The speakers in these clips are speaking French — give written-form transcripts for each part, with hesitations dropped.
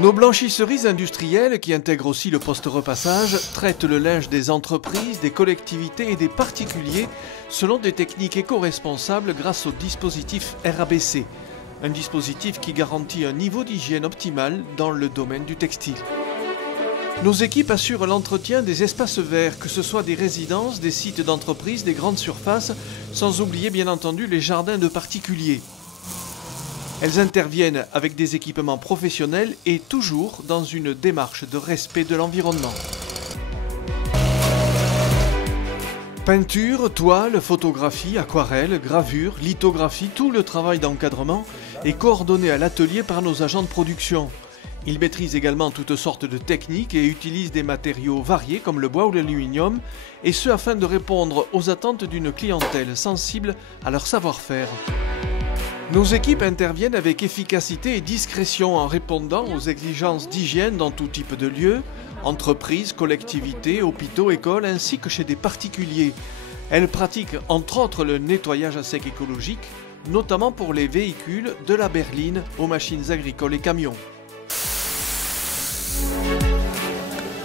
Nos blanchisseries industrielles, qui intègrent aussi le post-repassage, traitent le linge des entreprises, des collectivités et des particuliers selon des techniques éco-responsables grâce au dispositif RABC, un dispositif qui garantit un niveau d'hygiène optimal dans le domaine du textile. Nos équipes assurent l'entretien des espaces verts, que ce soit des résidences, des sites d'entreprise, des grandes surfaces, sans oublier bien entendu les jardins de particuliers. Elles interviennent avec des équipements professionnels et toujours dans une démarche de respect de l'environnement. Peinture, toile, photographie, aquarelle, gravure, lithographie, tout le travail d'encadrement est coordonné à l'atelier par nos agents de production. Ils maîtrisent également toutes sortes de techniques et utilisent des matériaux variés comme le bois ou l'aluminium, et ce afin de répondre aux attentes d'une clientèle sensible à leur savoir-faire. Nos équipes interviennent avec efficacité et discrétion en répondant aux exigences d'hygiène dans tout type de lieux, entreprises, collectivités, hôpitaux, écoles, ainsi que chez des particuliers. Elles pratiquent entre autres le nettoyage à sec écologique, notamment pour les véhicules de la berline aux machines agricoles et camions.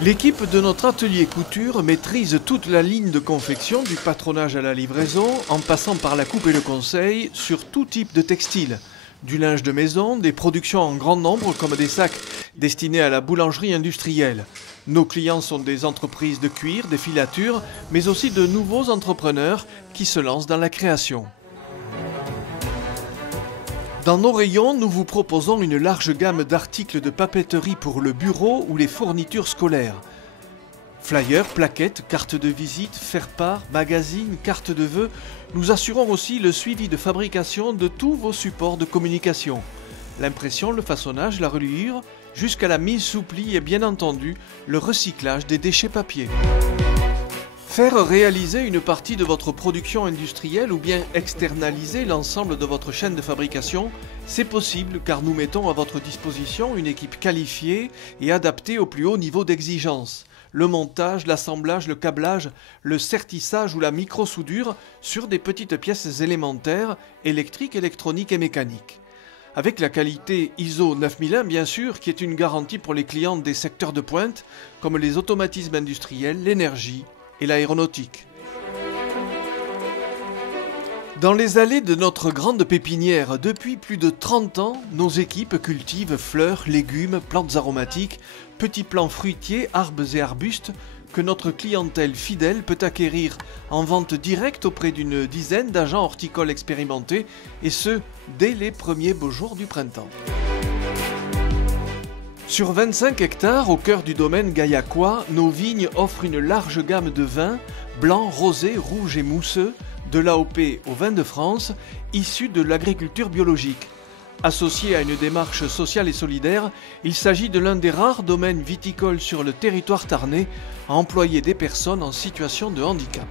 L'équipe de notre atelier couture maîtrise toute la ligne de confection du patronage à la livraison en passant par la coupe et le conseil sur tout type de textile. Du linge de maison, des productions en grand nombre comme des sacs destinés à la boulangerie industrielle. Nos clients sont des entreprises de cuir, des filatures, mais aussi de nouveaux entrepreneurs qui se lancent dans la création. Dans nos rayons, nous vous proposons une large gamme d'articles de papeterie pour le bureau ou les fournitures scolaires. Flyers, plaquettes, cartes de visite, faire-part, magazines, cartes de vœux. Nous assurons aussi le suivi de fabrication de tous vos supports de communication. L'impression, le façonnage, la reliure, jusqu'à la mise sous pli et bien entendu le recyclage des déchets papier. Faire réaliser une partie de votre production industrielle ou bien externaliser l'ensemble de votre chaîne de fabrication, c'est possible car nous mettons à votre disposition une équipe qualifiée et adaptée au plus haut niveau d'exigence. Le montage, l'assemblage, le câblage, le sertissage ou la micro-soudure sur des petites pièces élémentaires, électriques, électroniques et mécaniques. Avec la qualité ISO 9001 bien sûr, qui est une garantie pour les clients des secteurs de pointe, comme les automatismes industriels, l'énergie et l'aéronautique. Dans les allées de notre grande pépinière, depuis plus de 30 ans, nos équipes cultivent fleurs, légumes, plantes aromatiques, petits plants fruitiers, arbres et arbustes que notre clientèle fidèle peut acquérir en vente directe auprès d'une dizaine d'agents horticoles expérimentés, et ce, dès les premiers beaux jours du printemps. Sur 25 hectares, au cœur du domaine gaillacois, nos vignes offrent une large gamme de vins, blancs, rosés, rouges et mousseux, de l'AOP au vin de France, issus de l'agriculture biologique. Associé à une démarche sociale et solidaire, il s'agit de l'un des rares domaines viticoles sur le territoire tarnais à employer des personnes en situation de handicap.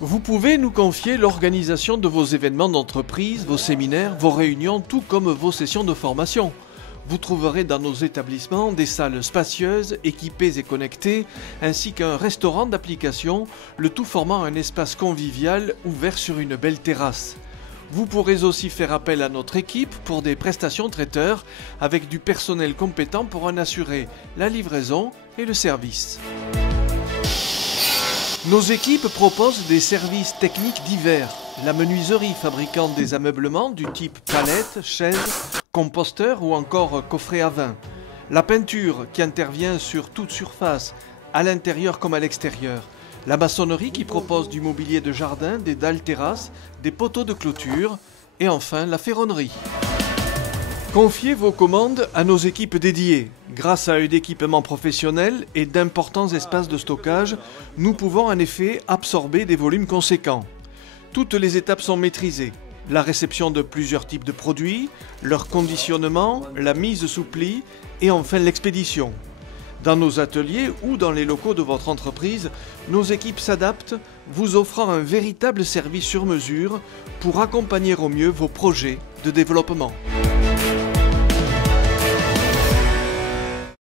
Vous pouvez nous confier l'organisation de vos événements d'entreprise, vos séminaires, vos réunions, tout comme vos sessions de formation. Vous trouverez dans nos établissements des salles spacieuses, équipées et connectées, ainsi qu'un restaurant d'application, le tout formant un espace convivial ouvert sur une belle terrasse. Vous pourrez aussi faire appel à notre équipe pour des prestations traiteurs, avec du personnel compétent pour en assurer la livraison et le service. Nos équipes proposent des services techniques divers. La menuiserie fabriquant des ameublements du type palette, chaise, composteur ou encore coffret à vin. La peinture qui intervient sur toute surface, à l'intérieur comme à l'extérieur. La maçonnerie qui propose du mobilier de jardin, des dalles terrasses, des poteaux de clôture. Et enfin la ferronnerie. Confiez vos commandes à nos équipes dédiées. Grâce à un équipement professionnel et d'importants espaces de stockage, nous pouvons en effet absorber des volumes conséquents. Toutes les étapes sont maîtrisées. La réception de plusieurs types de produits, leur conditionnement, la mise sous pli et enfin l'expédition. Dans nos ateliers ou dans les locaux de votre entreprise, nos équipes s'adaptent, vous offrant un véritable service sur mesure pour accompagner au mieux vos projets de développement.